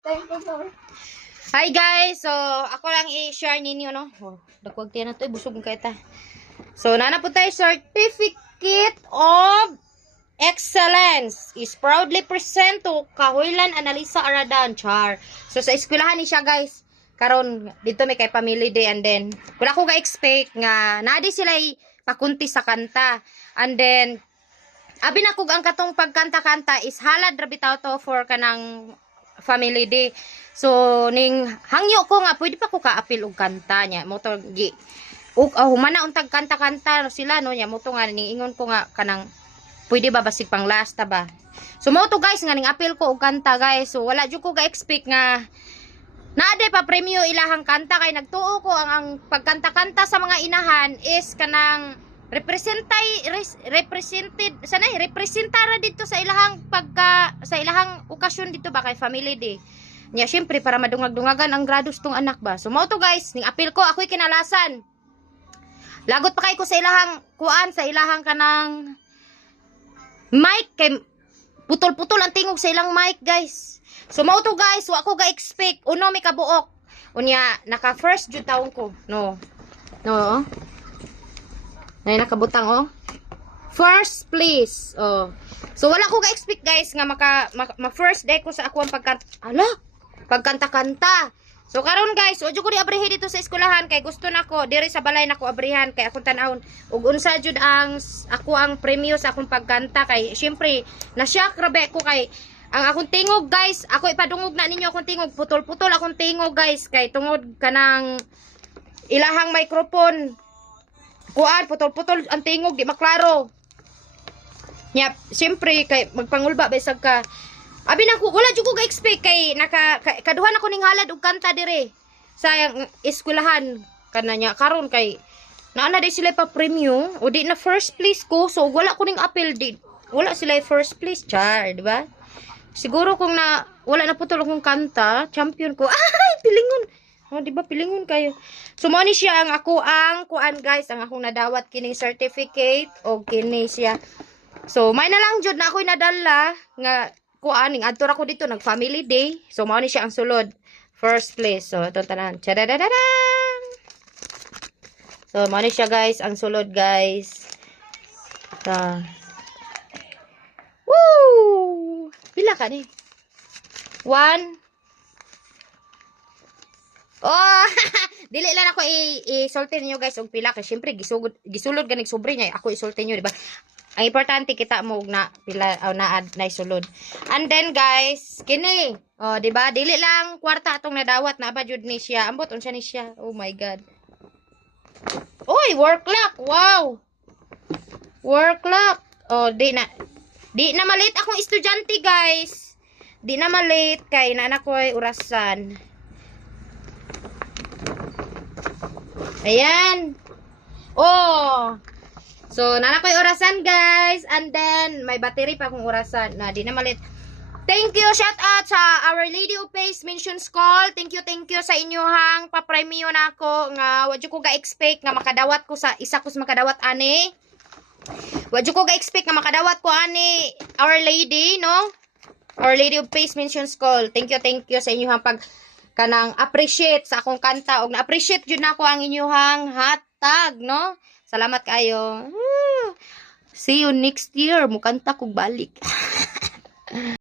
Hi guys, so ako lang i-share ninyo no. Oh, dakwag tiyan na to, busog mo kay ta. So nana po tayo Certificate of Excellence is proudly present to Kahoylan Analisa Aradan Char. So sa eskwelahan ni siya guys. Karon dito may kay Family Day and then wala ko ga-expect nga nadi sila pakunti sa kanta. And then abi na kog ang katong pagkanta-kanta is halad ra bitaw to for kanang Family Day. So ning hangyo ko nga pwede pa ko ka-apil og kanta nya mo to gi ug humana untag kanta-kanta sila no nya mo to nga ning ingon ko nga kanang pwede ba basig pang last ta ba. So mo to guys nga ning apil ko og kanta guys. So wala jud ko ga-expect nga naade pa premyo ilahang kanta kay nagtuo ko ang pagkanta-kanta sa mga inahan is kanang represented sanay representara dito sa ilahang sa ilahang okasyon dito ba kay Family Day nya syempre para madungag-dungagan ang grados tong anak ba. So mo to guys ning apil ko ako'y kinalasan lagot pa kay ko sa ilahang kuan sa ilahang kanang mic kay putol-putol ang tingog sa ilang mic guys. So mo to guys wa ko ga-expect uno may kabuok unya naka first jud taon ko no ay nakabutang oh. First place. Oh. So wala ko ga-expect guys nga ma-first day ko sa ako ang pagkanta-kanta. So karon guys, ojo ko di abrihe dito sa eskwelahan kay gusto nako diri sa balay nako abrihan kay akong tan-awon ug unsa jud ang ako ang premyo sa akong pagkanta kay syempre na-shock rabe ko kay ang akong tingog guys, ako ipadungog na ninyo akong tingog, putol-putol akong tingog guys kay tungod kanang ilahang microphone kuan putol-putol ang tingog di maklaro. Nya siyempre kay magpangulba bisag ka. Abi na ko wala jud ko ga-expect kay kaduhan ako ning halad og kanta dire sa eskwelahan kananya karon kay naana di sila pa premyo o di na first place ko so wala ko ning appeal di wala sila first place char di ba? Siguro kung wala na putol akong kanta champion ko ay pilingon. Oh, di ba pilingon kayo. So mo ni siya ang ako ang kuan guys, ang akong nadawat kining certificate o kini siya. So may na lang jud na ako'y nadala nga kuan ning adto ra ko dito nag Family Day. So mo ni siya ang sulod. First place. So ito tanan. Chadadadadang. So mo ni siya guys ang sulod guys. Ta. Woo! Pila ka ni? 1 Oh, dili lang ako isulti niyo guys og pila kay syempre gisulod ganig sobre niya ako isulti niyo di ba? Ang importante kita mo na pila na isulod. And then guys, kini. Oh, di ba? Dili lang kwarta atong nadawat na ba jud ni siya. Ambot unsa ni siya? Oh my god. Oy, work clock. Wow. Work clock. Oh, di na malit akong estudyante guys. Di na malit kay na ko'y orasan. Ayan. Oh. So, nana ko'y orasan, guys. And then, may battery pa akong orasan. Na, di na malit. Thank you. Shout out sa Our Lady of Peace Mentions Call. Thank you sa inyohang papremyo na ako. Nga, wadyo ko ga-expect nga makadawat ko sa isa ko sa makadawat ani. Wadyo ko ga-expect nga makadawat ko ani Our Lady, no? Our Lady of Peace Mentions Call. Thank you sa inyohang kanang appreciate sa akong kanta og na-appreciate jud nako ang inyong hatag no. Salamat kayo. See you next year. Mukanta kog balik.